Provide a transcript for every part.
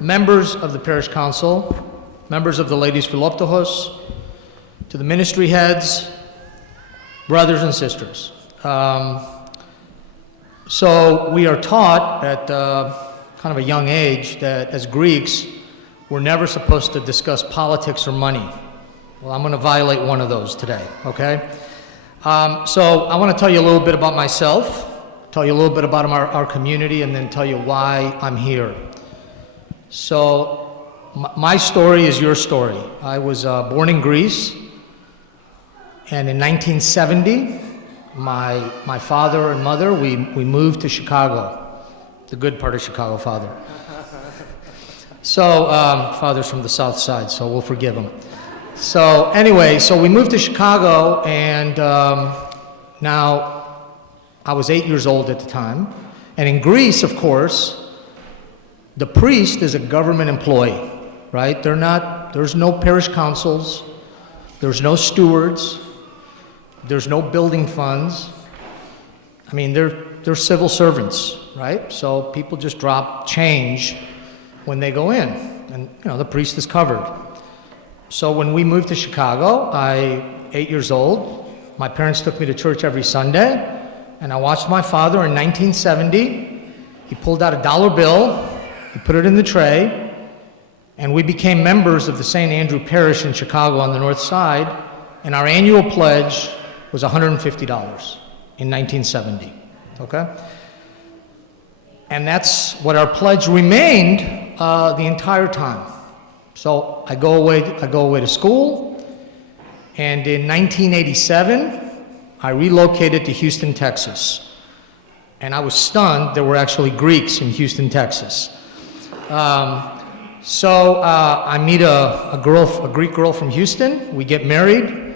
members of the parish council, members of the Ladies Philoptochos, to the ministry heads, brothers and sisters. So we are taught at kind of a young age that as Greeks, we're never supposed to discuss politics or money. Well, I'm going to violate one of those today, okay? So I want to tell you a little bit about myself, tell you a little bit about our community, and then tell you why I'm here. So my story is your story. I was born in Greece, and in 1970, my father and mother, we moved to Chicago, the good part of Chicago, father. So, father's from the south side, so we'll forgive him. So anyway, so we moved to Chicago, and now I was 8 years old at the time. And in Greece, of course, the priest is a government employee, right? There's no parish councils, there's no stewards, there's no building funds. I mean, they're civil servants, right? So people just drop change when they go in, and the priest is covered. So when we moved to Chicago, 8 years old, my parents took me to church every Sunday, and I watched my father in 1970. He pulled out a $1 bill, he put it in the tray, and we became members of the St. Andrew Parish in Chicago on the north side, and our annual pledge was $150 in 1970, okay? And that's what our pledge remained the entire time. So I go away to school, and in 1987, I relocated to Houston, Texas. And I was stunned there were actually Greeks in Houston, Texas. So I meet a Greek girl from Houston. We get married,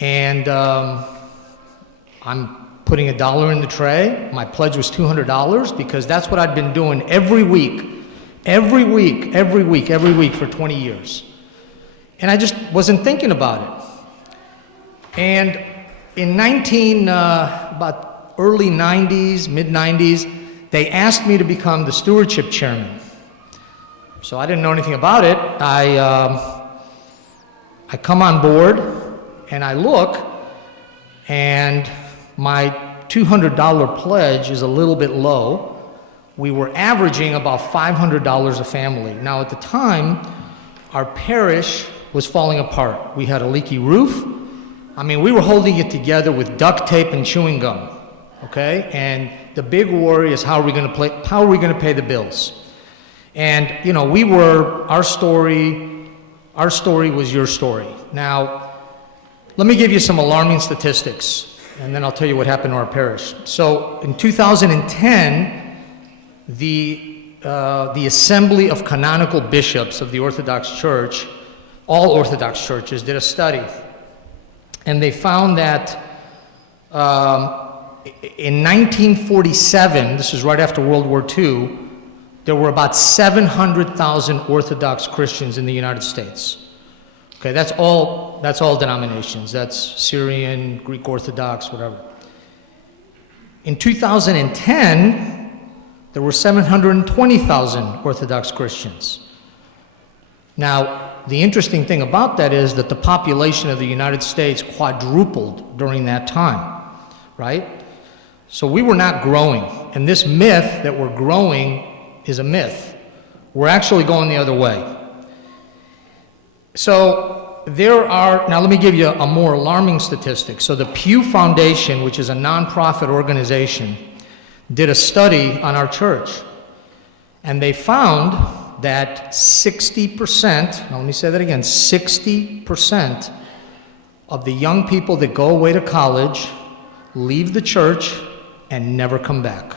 and I'm putting $1 in the tray. My pledge was $200 because that's what I'd been doing every week for 20 years. And I just wasn't thinking about it. And in about early 90s, mid 90s, they asked me to become the stewardship chairman. So I didn't know anything about it. I come on board and I look, and my $200 pledge is a little bit low. We were averaging about $500 a family. Now at the time, our parish was falling apart. We had a leaky roof. I mean, we were holding it together with duct tape and chewing gum, okay? And the big worry is how are we going to pay the bills? And our story was your story. Now, let me give you some alarming statistics, and then I'll tell you what happened to our parish. So in 2010, the Assembly of Canonical Bishops of the Orthodox Church, all Orthodox churches, did a study. And they found that in 1947, this is right after World War II, there were about 700,000 Orthodox Christians in the United States. Okay, that's all denominations. That's Syrian, Greek Orthodox, whatever. In 2010, there were 720,000 Orthodox Christians. Now, the interesting thing about that is that the population of the United States quadrupled during that time, right? So we were not growing. And this myth that we're growing is a myth. We're actually going the other way. So now let me give you a more alarming statistic. So the Pew Foundation, which is a nonprofit organization, did a study on our church, and they found that 60%, now let me say that again, 60% of the young people that go away to college leave the church and never come back.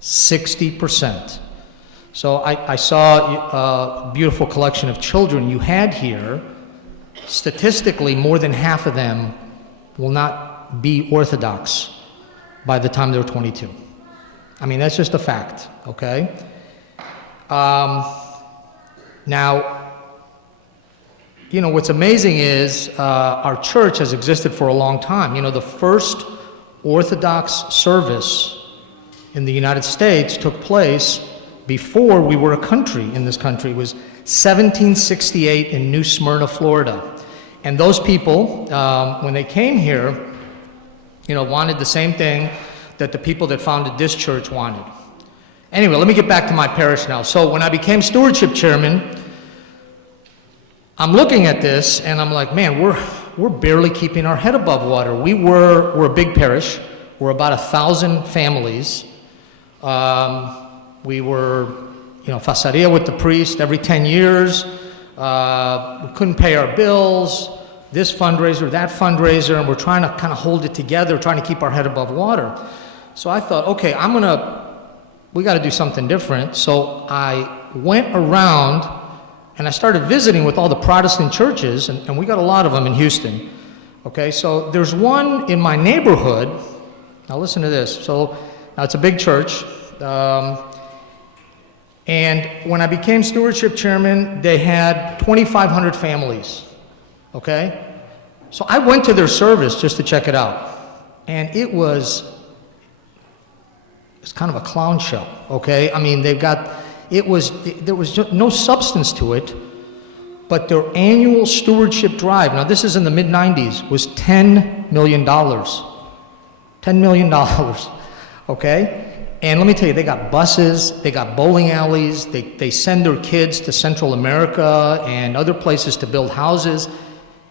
60%. So I saw a beautiful collection of children you had here. Statistically, more than half of them will not be Orthodox by the time they're 22. I mean, that's just a fact, okay? Now, what's amazing is our church has existed for a long time. The first Orthodox service in the United States took place before we were a country in this country. It was 1768 in New Smyrna, Florida. And those people, when they came here, wanted the same thing that the people that founded this church wanted. Anyway, let me get back to my parish now. So when I became stewardship chairman, I'm looking at this and I'm like, man, we're barely keeping our head above water. We're a big parish. We're about 1,000 families. We were, fasaria with the priest every 10 years. We couldn't pay our bills, this fundraiser, that fundraiser, and we're trying to kind of hold it together, trying to keep our head above water. So I thought, okay, we got to do something different. So I went around and I started visiting with all the Protestant churches, and we got a lot of them in Houston. Okay, so there's one in my neighborhood. Now listen to this. So now it's a big church. And when I became stewardship chairman, they had 2,500 families, okay? So I went to their service just to check it out. And it's kind of a clown show, okay? I mean, there was no substance to it, but their annual stewardship drive, now this is in the mid-90s, was $10 million. $10 million, okay? And let me tell you, they got buses, they got bowling alleys, they send their kids to Central America and other places to build houses,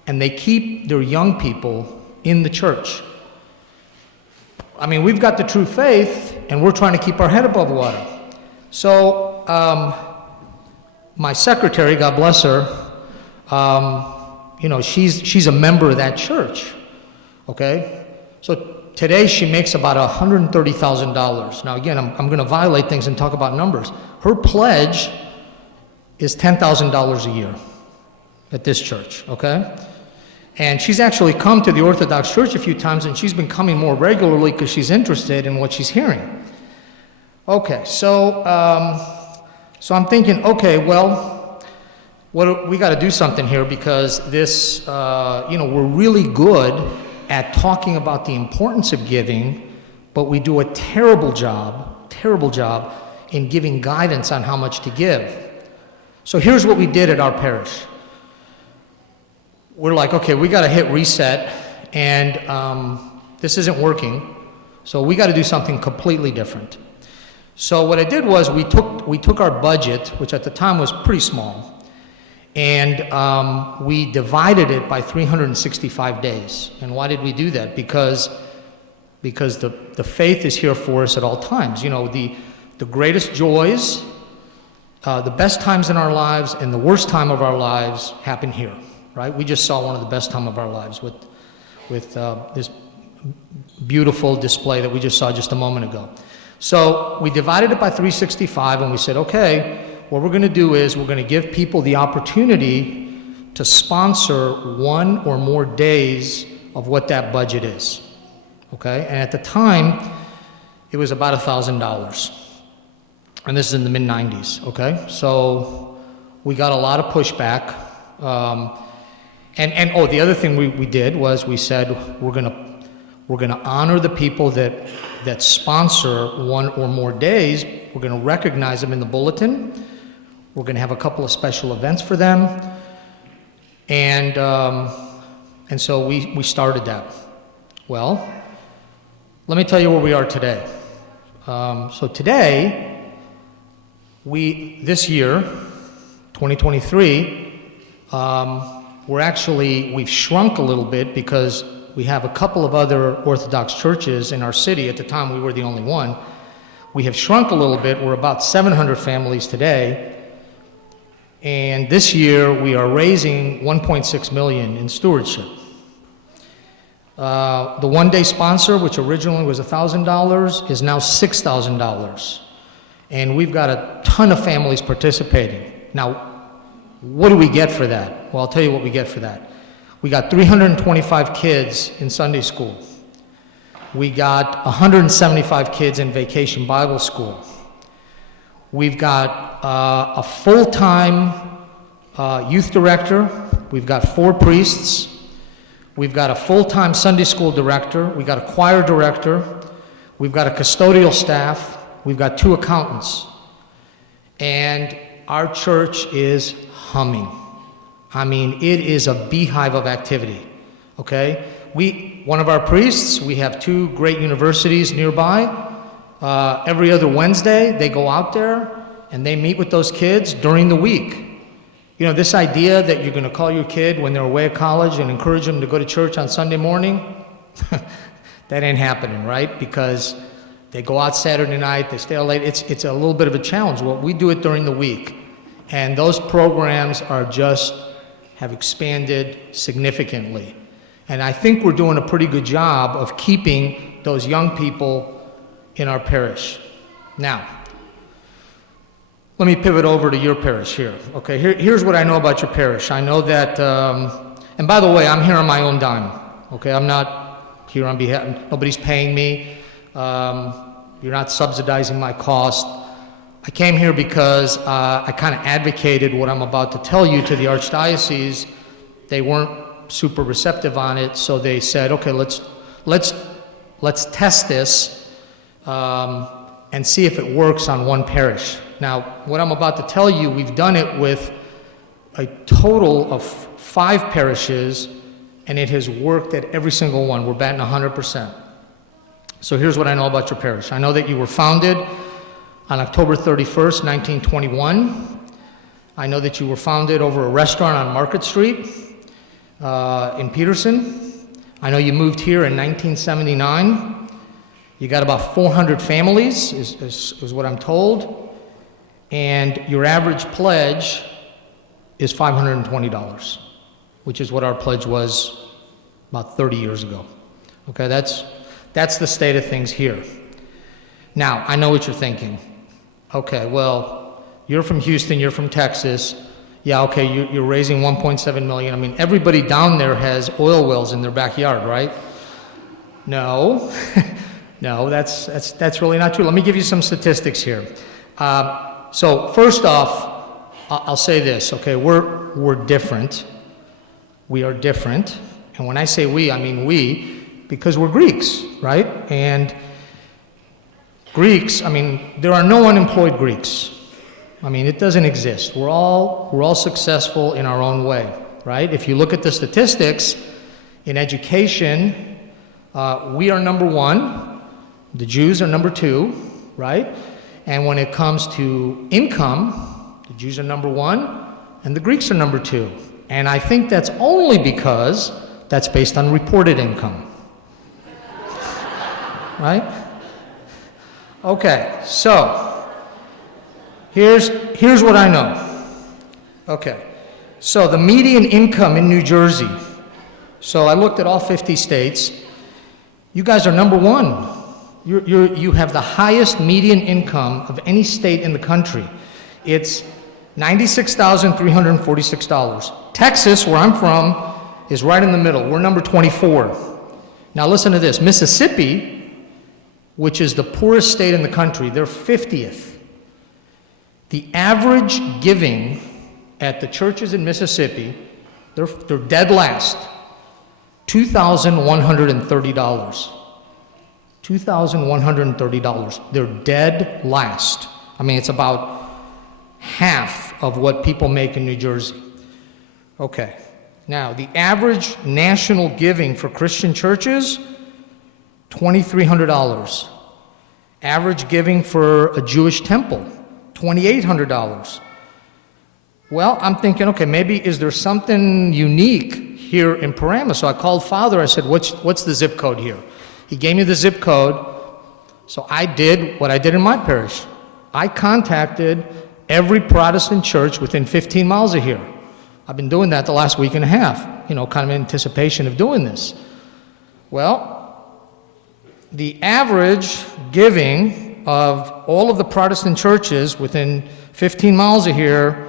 and they keep their young people in the church. I mean, we've got the true faith, and we're trying to keep our head above water. So, my secretary, God bless her, she's a member of that church, okay? So today she makes about $130,000. Now again, I'm going to violate things and talk about numbers. Her pledge is $10,000 a year at this church, okay? And she's actually come to the Orthodox Church a few times, and she's been coming more regularly because she's interested in what she's hearing. Okay, so I'm thinking, okay, well, we got to do something here, because this, we're really good at talking about the importance of giving, but we do a terrible job in giving guidance on how much to give. So here's what we did at our parish. We're like, okay, we got to hit reset, and this isn't working, so we got to do something completely different. So what I did was we took our budget, which at the time was pretty small, and we divided it by 365 days. And why did we do that? Because the faith is here for us at all times. The greatest joys, the best times in our lives, and the worst time of our lives happen here, right? We just saw one of the best time of our lives with this beautiful display that we just saw just a moment ago. So we divided it by 365, and we said, okay, what we're going to do is we're going to give people the opportunity to sponsor one or more days of what that budget is, okay? And at the time, it was about $1,000. And this is in the mid-90s, okay? So we got a lot of pushback. The other thing we did was we said we're gonna honor the people that sponsor one or more days. We're gonna recognize them in the bulletin. We're gonna have a couple of special events for them. And so we started that. Well, let me tell you where we are today. So today, this year, 2023, we've shrunk a little bit because we have a couple of other Orthodox churches in our city. At the time, we were the only one. We have shrunk a little bit. We're about 700 families today. And this year, we are raising $1.6 million in stewardship. The one-day sponsor, which originally was $1,000, is now $6,000. And we've got a ton of families participating. Now, what do we get for that? Well, I'll tell you what we get for that. We got 325 kids in Sunday school. We got 175 kids in Vacation Bible School. We've got a full-time youth director. We've got 4 priests. We've got a full-time Sunday school director. We've got a choir director. We've got a custodial staff. We've got 2 accountants. and our church is humming. I mean, it is a beehive of activity, okay? One of our priests, we have 2 great universities nearby. Every other Wednesday, they go out there and they meet with those kids during the week. You know, this idea that you're going to call your kid when they're away at college and encourage them to go to church on Sunday morning, that ain't happening, right? Because they go out Saturday night, they stay out late. It's a little bit of a challenge. Well, we do it during the week. And those programs have expanded significantly. And I think we're doing a pretty good job of keeping those young people in our parish. Now, let me pivot over to your parish here. Okay, here's what I know about your parish. I know that, and by the way, I'm here on my own dime. Okay, I'm not here on behalf, nobody's paying me. You're not subsidizing my cost. I came here because I kind of advocated what I'm about to tell you to the Archdiocese. They weren't super receptive on it, so they said, okay, let's test this and see if it works on one parish. Now, what I'm about to tell you, we've done it with a total of 5 parishes, and it has worked at every single one. We're batting 100%. So here's what I know about your parish. I know that you were founded on October 31st, 1921. I know that you were founded over a restaurant on Market Street in Peterson. I know you moved here in 1979. You got about 400 families, is what I'm told. And your average pledge is $520, which is what our pledge was about 30 years ago. Okay, that's the state of things here. Now, I know what you're thinking. Okay, well, you're from Houston, you're from Texas. Yeah, okay, you're raising 1.7 million. I mean, everybody down there has oil wells in their backyard, right? No, no, that's really not true. Let me give you some statistics here. So first off, I'll say this, okay, we're different. We are different. And when I say we, I mean we, because we're Greeks, right? And Greeks, I mean, there are no unemployed Greeks. I mean, it doesn't exist. We're all successful in our own way, right? If you look at the statistics in education, we are number 1, the Jews are number 2, right? And when it comes to income, the Jews are number 1 and the Greeks are number 2. And I think that's only because that's based on reported income, right? Okay, so here's what I know. Okay, so the median income in New Jersey, so I looked at all 50 states. You guys are number 1. You have the highest median income of any state in the country. It's $96,346. Texas, where I'm from, is right in the middle. We're number 24. Now listen to this. Mississippi, which is the poorest state in the country, they're 50th. The average giving at the churches in Mississippi, they're dead last, $2,130. $2,130. They're dead last. I mean, it's about half of what people make in New Jersey. Okay. Now, the average national giving for Christian churches, $2,300. Average giving for a Jewish temple, $2,800. Well, I'm thinking, okay, maybe is there something unique here in Paramus? So I called Father, I said, what's the zip code here? He gave me the zip code, so I did what I did in my parish. I contacted every Protestant church within 15 miles of here. I've been doing that the last week and a half, kind of in anticipation of doing this. Well, the average giving of all of the Protestant churches within 15 miles of here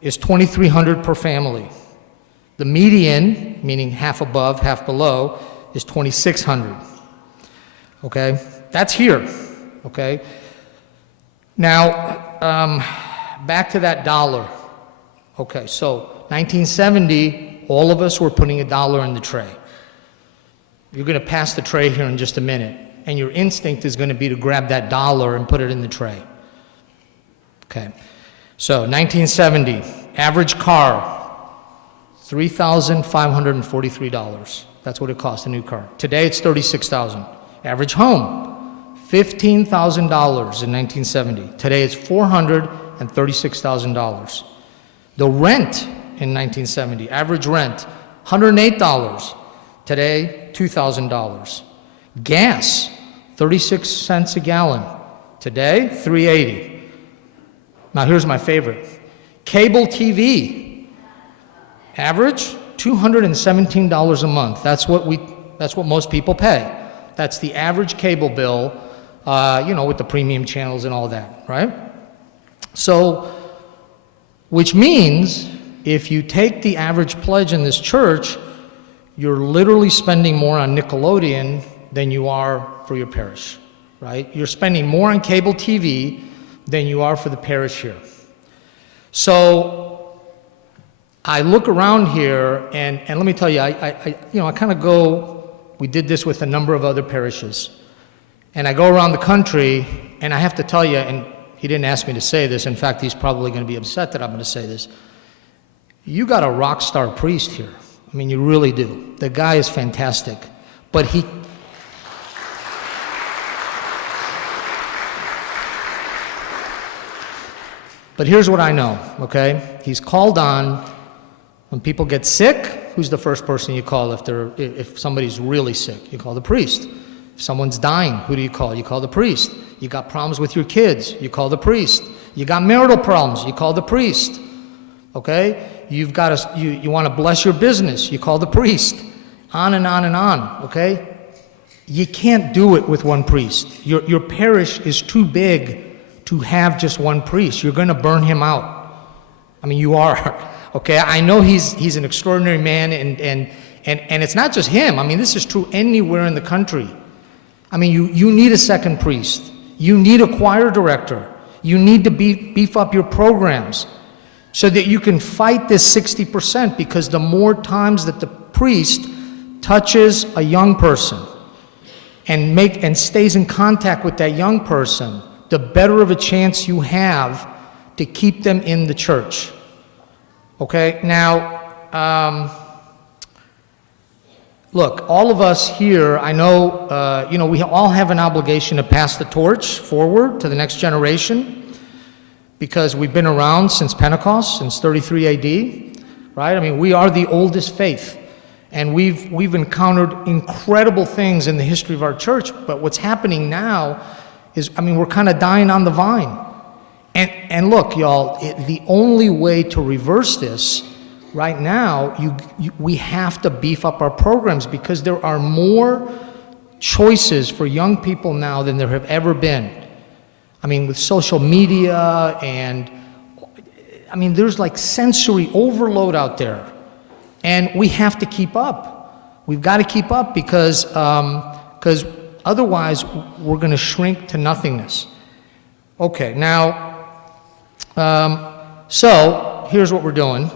is $2,300 per family. The median, meaning half above, half below, is $2,600. Okay, that's here. Okay. Now, back to that dollar. Okay, so 1970, all of us were putting $1 in the tray. You're going to pass the tray here in just a minute, and your instinct is going to be to grab that $1 and put it in the tray. Okay. So 1970, average car, $3,543. That's what it cost, a new car. Today it's $36,000. Average home, $15,000 in 1970. Today it's $436,000. The rent in 1970, average rent, $108. Today, $2,000. Gas, 36 cents a gallon. Today, $3.80. Now here's my favorite. Cable TV, average $217 a month. That's what most people pay. That's the average cable bill, with the premium channels and all that, right? So, which means if you take the average pledge in this church, you're literally spending more on Nickelodeon than you are for your parish, right? You're spending more on cable TV than you are for the parish here. So I look around here, and let me tell you, I kind of go, we did this with a number of other parishes, and I go around the country, and I have to tell you, and he didn't ask me to say this, in fact, he's probably going to be upset that I'm going to say this, you got a rock star priest here. I mean, you really do. The guy is fantastic, but But here's what I know, okay? He's called on when people get sick. Who's the first person you call if somebody's really sick? You call the priest. If someone's dying, who do you call? You call the priest. You got problems with your kids, you call the priest. You got marital problems, you call the priest. Okay? You want to bless your business, you call the priest. On and on and on, okay? You can't do it with one priest. Your parish is too big to have just one priest. You're going to burn him out. I mean, you are. Okay, I know he's an extraordinary man, and it's not just him. I mean, this is true anywhere in the country. I mean, you need a second priest. You need a choir director. You need to beef up your programs so that you can fight this 60%, because the more times that the priest touches a young person and stays in contact with that young person, the better of a chance you have to keep them in the church. Okay, now, look, all of us here, I know, we all have an obligation to pass the torch forward to the next generation, because we've been around since Pentecost, since 33 AD, right? I mean, we are the oldest faith, and we've encountered incredible things in the history of our church, but what's happening now is, we're kind of dying on the vine. And look, y'all, the only way to reverse this right now, we have to beef up our programs, because there are more choices for young people now than there have ever been. I mean, with social media and, there's like sensory overload out there. And we have to keep up. We've got to keep up, because otherwise we're going to shrink to nothingness. Okay, now, so here's what we're doing.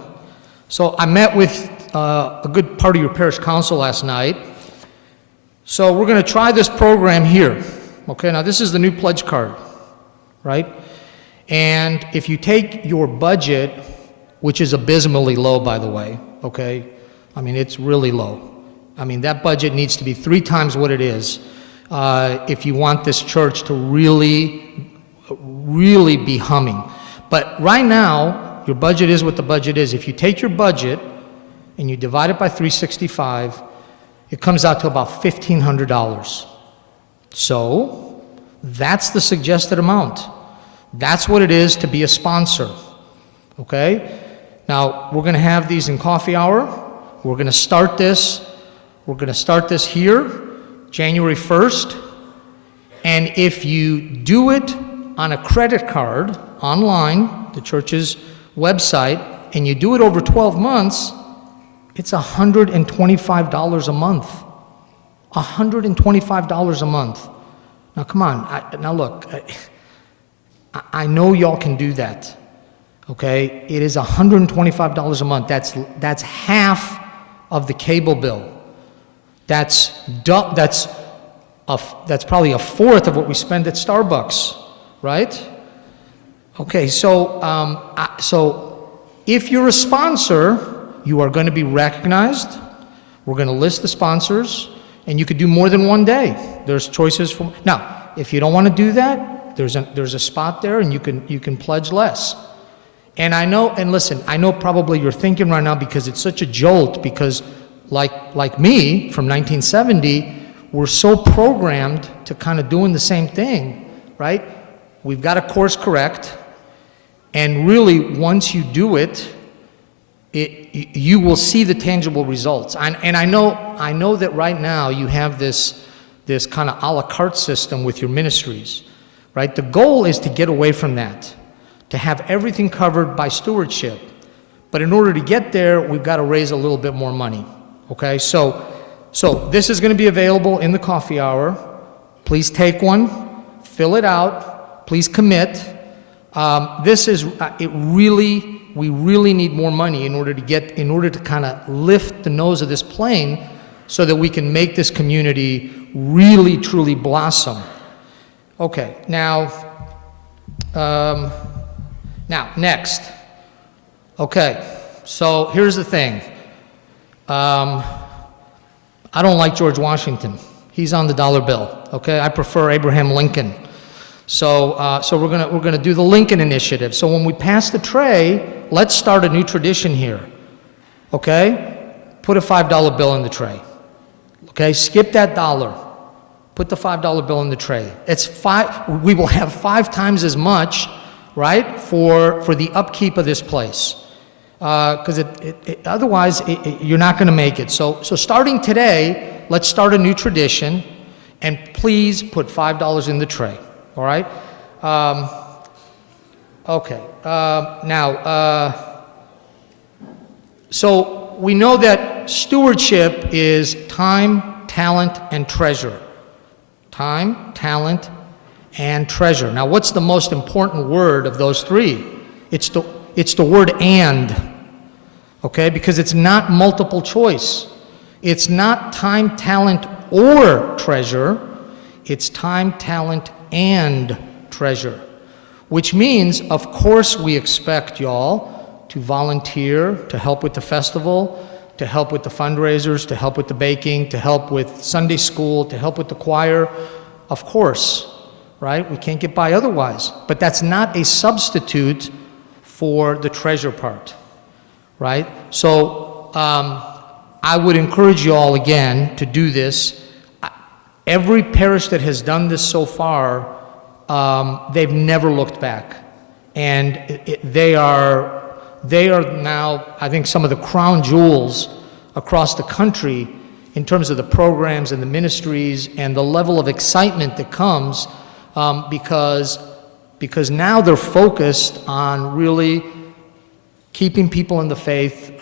So I met with a good part of your parish council last night. So we're going to try this program here. Okay, now this is the new pledge card, right? And if you take your budget, which is abysmally low, by the way, okay? It's really low. That budget needs to be 3 times what it is if you want this church to really be humming. But right now, your budget is what the budget is. If you take your budget and you divide it by 365, it comes out to about $1,500. So that's the suggested amount. That's what it is to be a sponsor. Okay? Now, we're going to have these in coffee hour. We're going to start this. We're going to start this here, January 1st. And if you do it on a credit card online, the church's website, and you do it over 12 months, it's $125 a month. $125 a month. Now, come on. Look, I know y'all can do that. Okay? It is $125 a month. That's half of the cable bill. That's probably a fourth of what we spend at Starbucks, right? Okay, so if you're a sponsor, you are going to be recognized. We're going to list the sponsors, and you could do more than one day. There's choices for. Now, if you don't want to do that, there's a spot there, and you can pledge less. And I know, and listen, I know probably you're thinking right now, because it's such a jolt, because like me from 1970, we're so programmed to kind of doing the same thing, right? We've got to course correct, and really once you do it, you will see the tangible results. And I know that right now you have this kind of a la carte system with your ministries, right? The goal is to get away from that, to have everything covered by stewardship. But in order to get there, we've got to raise a little bit more money, okay? So this is going to be available in the coffee hour. Please take one, fill it out, please commit. We really need more money in order to kind of lift the nose of this plane so that we can make this community really, truly blossom. Okay, now next. Okay, so here's the thing. I don't like George Washington. He's on the dollar bill, okay? I prefer Abraham Lincoln. So we're gonna do the Lincoln Initiative. So when we pass the tray, let's start a new tradition here, okay? Put a $5 bill in the tray, okay? Skip that dollar. Put the $5 bill in the tray. We will have 5 times as much, right, for the upkeep of this place. Because otherwise, you're not gonna make it. So starting today, let's start a new tradition, and please put $5 in the tray. All right? Okay. So we know that stewardship is time, talent, and treasure. Time, talent, and treasure. Now, what's the most important word of those 3? It's the word "and." Okay? Because it's not multiple choice. It's not time, talent, or treasure. It's time, talent, and treasure, which means, of course, we expect y'all to volunteer, to help with the festival, to help with the fundraisers, to help with the baking, to help with Sunday school, to help with the choir. Of course, right? We can't get by otherwise. But that's not a substitute for the treasure part, right? So I would encourage you all again to do this. Every parish that has done this so far, they've never looked back. And they are now, I think, some of the crown jewels across the country in terms of the programs and the ministries and the level of excitement that comes because now they're focused on really keeping people in the faith,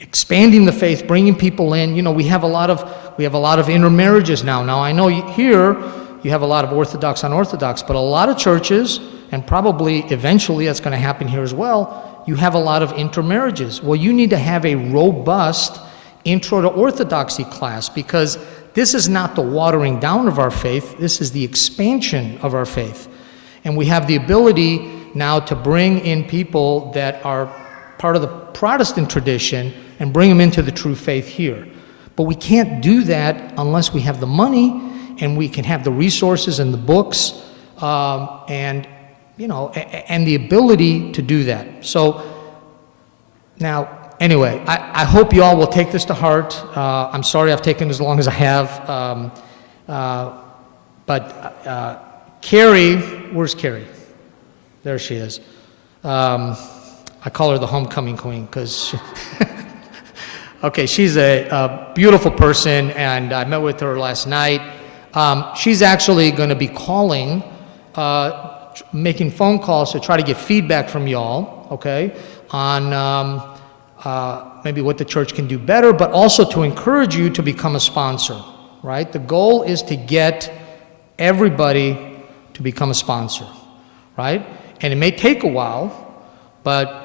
expanding the faith, bringing people in. You know, we have a lot of intermarriages now. Now I know here you have a lot of Orthodox on Orthodox, but a lot of churches, and probably eventually that's going to happen here as well, you have a lot of intermarriages. Well, you need to have a robust Intro to Orthodoxy class, because this is not the watering down of our faith, this is the expansion of our faith. And we have the ability now to bring in people that are part of the Protestant tradition and bring them into the true faith here. But we can't do that unless we have the money and we can have the resources and the books and the ability to do that. So now, anyway, I hope you all will take this to heart. I'm sorry I've taken as long as I have. But Carrie, where's Carrie? There she is. I call her the homecoming queen because okay, she's a beautiful person, and I met with her last night. She's actually going to be calling, making phone calls to try to get feedback from y'all, okay, on maybe what the church can do better, but also to encourage you to become a sponsor, right? The goal is to get everybody to become a sponsor, right? And it may take a while, but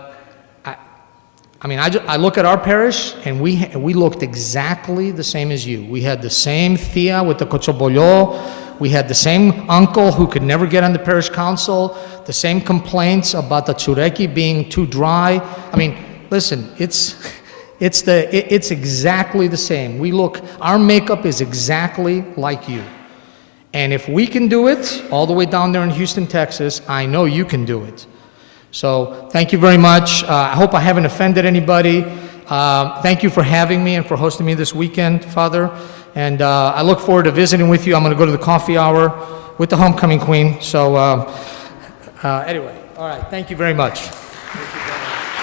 I look at our parish, and we looked exactly the same as you. We had the same Thea with the Cochobollo. We had the same uncle who could never get on the parish council, the same complaints about the tsureki being too dry. I mean, listen, it's exactly the same. Our makeup is exactly like you. And if we can do it all the way down there in Houston, Texas, I know you can do it. So thank you very much. I hope I haven't offended anybody. Thank you for having me and for hosting me this weekend, Father. And I look forward to visiting with you. I'm going to go to the coffee hour with the homecoming queen. So anyway, all right. Thank you very much. Thank you.